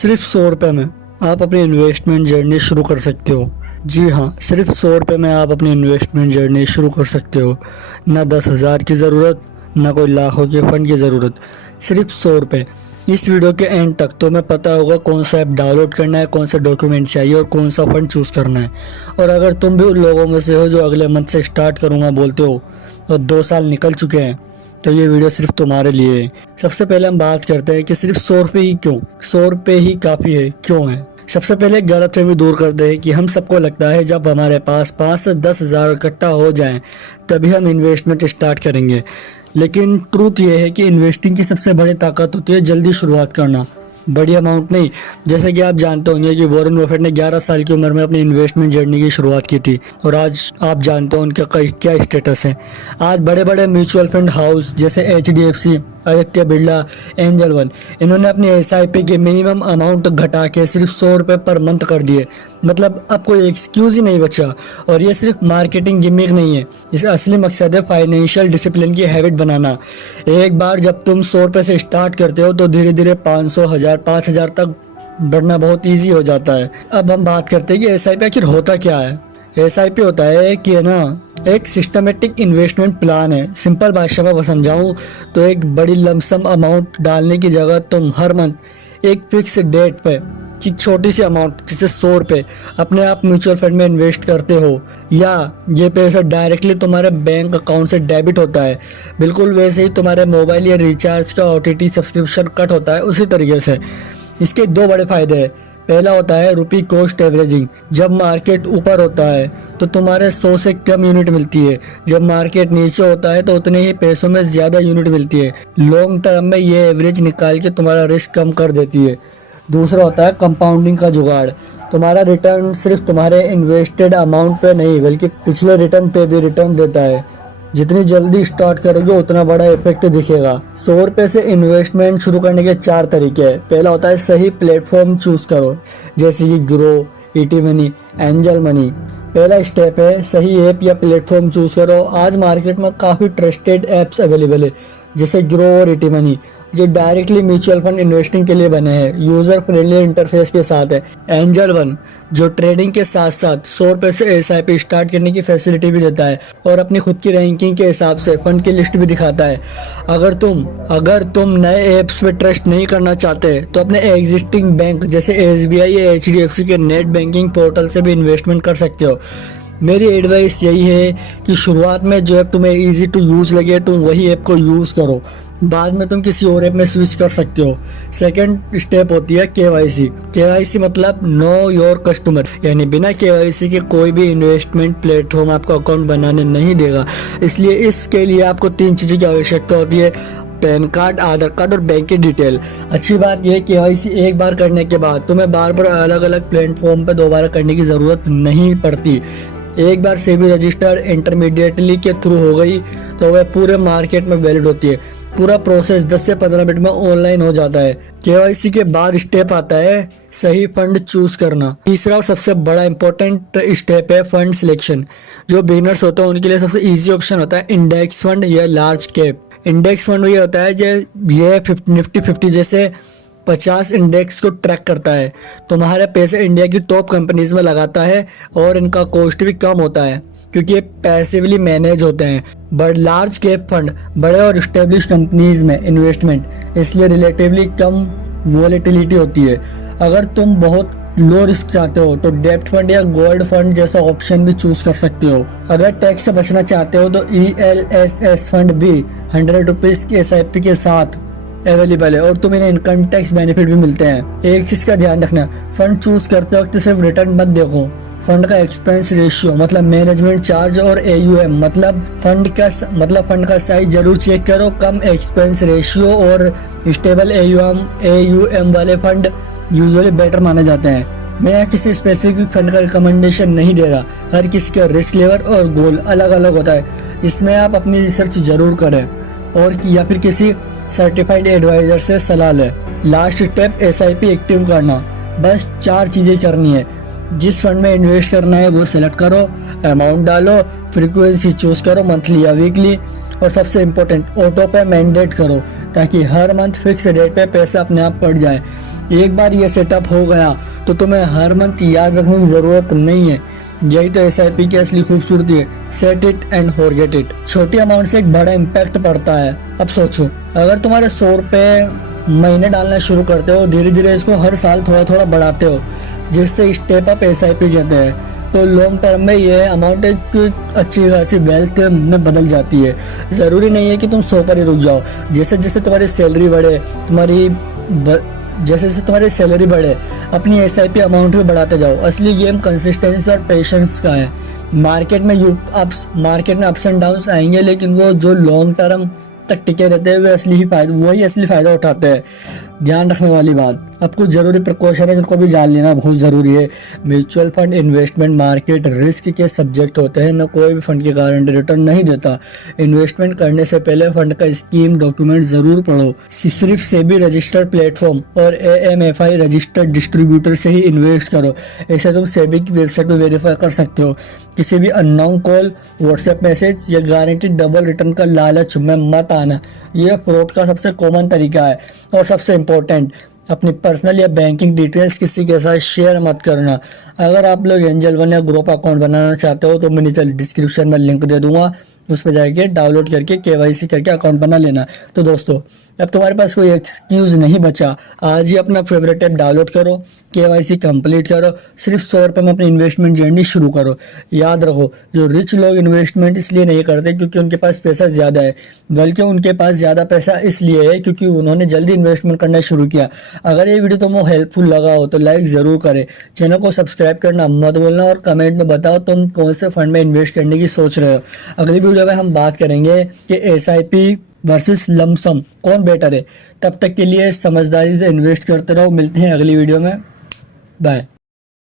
सिर्फ 100 रुपये में आप अपनी इन्वेस्टमेंट जर्नी शुरू कर सकते हो। जी हाँ, सिर्फ 100 रुपये में आप अपनी इन्वेस्टमेंट जर्नी शुरू कर सकते हो। ना 10,000 की ज़रूरत, ना कोई लाखों के फंड की ज़रूरत, सिर्फ 100 रुपये। इस वीडियो के एंड तक तुम्हें पता होगा कौन सा ऐप डाउनलोड करना है, कौन सा डॉक्यूमेंट चाहिए और कौन सा फंड चूज़ करना है। और अगर तुम भी उन लोगों में से हो जो अगले मंथ से स्टार्ट करूँगा बोलते हो और 2 साल निकल चुके हैं, तो ये वीडियो सिर्फ तुम्हारे लिए है। सबसे पहले हम बात करते हैं कि सिर्फ 100 रुपये ही क्यों, 100 रुपये ही काफ़ी है, क्यों है। सबसे पहले गलतफहमी दूर करते हैं कि हम सबको लगता है जब हमारे पास 5 से 10,000 इकट्ठा हो जाएं तभी हम इन्वेस्टमेंट स्टार्ट करेंगे। लेकिन ट्रूथ ये है कि इन्वेस्टिंग की सबसे बड़ी ताकत होती है जल्दी शुरुआत करना, बड़ी अमाउंट नहीं। जैसे कि आप जानते होंगे कि वॉरेन बफेट ने 11 साल की उम्र में अपनी इन्वेस्टमेंट जर्नी की शुरुआत की थी और आज आप जानते हो उनका क्या स्टेटस है। आज बड़े बड़े म्यूचुअल फंड हाउस जैसे HDFC, Aditya Birla, angel one, इन्होंने अपनी SIP के मिनिमम अमाउंट घटा के सिर्फ 100 रुपये पर मंथ कर दिए। मतलब अब कोई एक्सक्यूज़ ही नहीं बचा। और ये सिर्फ मार्केटिंग गिमिक नहीं है, इसका असली मकसद है फाइनेंशियल डिसिप्लिन की हैबिट बनाना। एक बार जब तुम 100 रुपये से स्टार्ट करते हो तो धीरे धीरे 500, 1000, 5000 तक बढ़ना बहुत ईजी हो जाता है। अब हम बात करते हैं कि SIP आखिर होता क्या है। SIP होता है कि एक सिस्टमेटिक इन्वेस्टमेंट प्लान है। सिंपल भाषा में समझाऊं तो एक बड़ी लमसम अमाउंट डालने की जगह तुम हर मंथ एक फिक्स डेट पे कि छोटी सी अमाउंट जैसे 100 रुपये अपने आप म्यूचुअल फंड में इन्वेस्ट करते हो, या ये पैसा डायरेक्टली तुम्हारे बैंक अकाउंट से डेबिट होता है। बिल्कुल वैसे ही तुम्हारे मोबाइल या रिचार्ज का OTT सब्सक्रिप्शन कट होता है, उसी तरीके से। इसके 2 बड़े फायदे हैं। पहला होता है रुपी कॉस्ट एवरेजिंग। जब मार्केट ऊपर होता है तो तुम्हारे 100 से कम यूनिट मिलती है, जब मार्केट नीचे होता है तो उतने ही पैसों में ज़्यादा यूनिट मिलती है। लॉन्ग टर्म में ये एवरेज निकाल के तुम्हारा रिस्क कम कर देती है। दूसरा होता है कंपाउंडिंग का जुगाड़। तुम्हारा रिटर्न सिर्फ तुम्हारे इन्वेस्टेड अमाउंट पे नहीं बल्कि पिछले रिटर्न पे भी रिटर्न देता है। जितनी जल्दी स्टार्ट करोगे उतना बड़ा इफेक्ट दिखेगा। 100 रुपये से इन्वेस्टमेंट शुरू करने के 4 तरीके हैं। पहला होता है सही प्लेटफॉर्म चूज करो, जैसे कि grow, ET money, angel money. पहला स्टेप है सही ऐप या प्लेटफॉर्म चूज करो। आज मार्केट में काफ़ी ट्रस्टेड ऐप्स अवेलेबल है जैसे ग्रो और ET मनी, जो डायरेक्टली म्यूचुअल फंड इन्वेस्टिंग के लिए बने हैं, यूजर फ्रेंडली इंटरफेस के साथ है। एंजल वन जो ट्रेडिंग के साथ साथ 100 रुपये से SIP स्टार्ट करने की फैसिलिटी भी देता है और अपनी खुद की रैंकिंग के हिसाब से फंड की लिस्ट भी दिखाता है। अगर तुम नए ऐप्स पे ट्रस्ट नहीं करना चाहते तो अपने एग्जिस्टिंग बैंक जैसे SBI या HDFC के नेट बैंकिंग पोर्टल से भी इन्वेस्टमेंट कर सकते हो। मेरी एडवाइस यही है कि शुरुआत में जो ऐप तुम्हें इजी टू यूज़ लगे तुम वही ऐप को यूज़ करो, बाद में तुम किसी और ऐप में स्विच कर सकते हो। सेकंड स्टेप होती है KYC मतलब नो योर कस्टमर, यानी बिना KYC के कोई भी इन्वेस्टमेंट प्लेटफॉर्म आपको अकाउंट बनाने नहीं देगा। इसलिए इसके लिए आपको 3 चीज़ों की आवश्यकता होती है: पैन कार्ड, आधार कार्ड और बैंक की डिटेल। अच्छी बात यह KYC एक बार करने के बाद तुम्हें बार बार अलग अलग प्लेटफॉर्म पर दोबारा करने की ज़रूरत नहीं पड़ती। एक बार सेबी रजिस्टर इंटरमीडिएटली के थ्रू हो गई तो वह पूरे मार्केट में वैलिड होती है। पूरा प्रोसेस 10 से 15 मिनट में ऑनलाइन हो जाता है। KYC के बाद स्टेप आता है सही फंड चूज करना। तीसरा और सबसे बड़ा इंपॉर्टेंट स्टेप है फंड सिलेक्शन। जो बिगिनर्स होते हैं उनके लिए सबसे इजी ऑप्शन होता है इंडेक्स फंड या लार्ज कैप। इंडेक्स फंड ये होता है जो ये निफ्टी 50 जैसे 50 इंडेक्स को ट्रैक करता है, तुम्हारे पैसे इंडिया की टॉप कंपनीज में लगाता है और इनका कॉस्ट भी कम होता है क्योंकि ये पैसिवली मैनेज होते हैं। बट लार्ज कैप फंड बड़े और स्टेब्लिश कंपनीज में इन्वेस्टमेंट, इसलिए रिलेटिवली कम वॉलेटिलिटी होती है। अगर तुम बहुत लो रिस्क चाहते हो तो डेब्ट फंड या गोल्ड फंड जैसा ऑप्शन भी चूज कर सकते हो। अगर टैक्स से बचना चाहते हो तो ELSS फंड भी 100 रुपीज की SIP के साथ अवेलेबल है और तुम्हें इनकम टैक्स बेनिफिट भी मिलते हैं। एक चीज का ध्यान रखना, फंड चूज करते वक्त सिर्फ रिटर्न मत देखो, फंड का एक्सपेंस रेशियो मतलब मैनेजमेंट चार्ज और AUM मतलब फंड का साइज जरूर चेक करो। कम एक्सपेंस रेशियो और स्टेबल AUM वाले फंड यूजुअली बेटर माने जाते हैं। मैं यहाँ किसी स्पेसिफिक फंड का रिकमेंडेशन नहीं दे रहा, हर किसी का रिस्क लेवल और गोल अलग अलग होता है। इसमें आप अपनी रिसर्च जरूर करें और या फिर किसी सर्टिफाइड एडवाइजर से सलाह लें। लास्ट स्टेप SIP एक्टिव करना। बस 4 चीज़ें करनी है। जिस फंड में इन्वेस्ट करना है वो सिलेक्ट करो, अमाउंट डालो, फ्रीक्वेंसी चूज करो मंथली या वीकली, और सबसे इम्पोर्टेंट ऑटो पे मैंडेट करो ताकि हर मंथ फिक्स रेट पे पैसा अपने आप पड़ जाए। एक बार ये सेटअप हो गया तो तुम्हें हर मंथ याद रखने की ज़रूरत नहीं है। यही तो SIP की असली खूबसूरती है। Set it and forget it. छोटी अमाउंट से एक बड़ा इम्पैक्ट पड़ता है। अब सोचो, अगर तुम्हारे 100 रुपये महीने डालना शुरू करते हो, धीरे धीरे इसको हर साल थोड़ा थोड़ा बढ़ाते हो, जिससे स्टेप अप SIP कहते हैं, तो लॉन्ग टर्म में ये अमाउंट एक अच्छी खासी वेल्थ में बदल जाती है। ज़रूरी नहीं है कि तुम 100 पर ही रुक जाओ। जैसे जैसे तुम्हारी सैलरी बढ़े, जैसे जैसे तुम्हारी सैलरी बढ़े, अपनी SIP अमाउंट भी बढ़ाते जाओ। असली गेम कंसिस्टेंसी और पेशेंस का है। मार्केट में अप्स एंड डाउन्स आएंगे, लेकिन वो जो लॉन्ग टर्म तक टिके रहते हैं वही असली फ़ायदा उठाते हैं। ध्यान रखने वाली बात, अब कुछ ज़रूरी प्रिकॉशन है जिनको भी जान लेना बहुत ज़रूरी है। Mutual fund investment market risk के सब्जेक्ट होते हैं, न कोई भी फंड की गारंटी रिटर्न नहीं देता। इन्वेस्टमेंट करने से पहले फंड का स्कीम डॉक्यूमेंट ज़रूर पढ़ो। सिर्फ सेबी रजिस्टर्ड प्लेटफॉर्म और AMFI रजिस्टर्ड डिस्ट्रीब्यूटर से ही इन्वेस्ट करो। ऐसे तुम सेबी की वेबसाइट पर वेरीफाई कर सकते हो। किसी भी अननोन कॉल, व्हाट्सएप मैसेज या गारंटीड डबल रिटर्न का लालच में मत आना। यह फ्रॉड का सबसे कॉमन तरीका है। और सबसे इम्पोर्टेंट, अपनी पर्सनल या बैंकिंग डिटेल्स किसी के साथ शेयर मत करना। अगर आप लोग एंजल वन या ग्रुप अकाउंट बनाना चाहते हो तो मैं नीचे डिस्क्रिप्शन में लिंक दे दूंगा, उस पर जाके डाउनलोड करके KYC करके अकाउंट बना लेना। तो दोस्तों, अब तुम्हारे पास कोई एक्सक्यूज़ नहीं बचा। आज ही अपना फेवरेट ऐप डाउनलोड करो, KYC कंप्लीट करो, सिर्फ 100 रुपये में अपनी इन्वेस्टमेंट जर्नी शुरू करो। याद रखो, जो रिच लोग इन्वेस्टमेंट इसलिए नहीं करते क्योंकि उनके पास पैसा ज़्यादा है, बल्कि उनके पास ज़्यादा पैसा इसलिए है क्योंकि उन्होंने जल्दी इन्वेस्टमेंट करना शुरू किया। अगर ये वीडियो तुम्हें हेल्पफुल लगा हो तो लाइक ज़रूर करें, चैनल को सब्सक्राइब करना मत भूलना और कमेंट में बताओ तुम कौन से फंड में इन्वेस्ट करने की सोच रहे हो। अगली वीडियो में हम बात करेंगे कि SIP वर्सेस लमसम कौन बेटर है। तब तक के लिए समझदारी से इन्वेस्ट करते रहो। मिलते हैं अगली वीडियो में। बाय।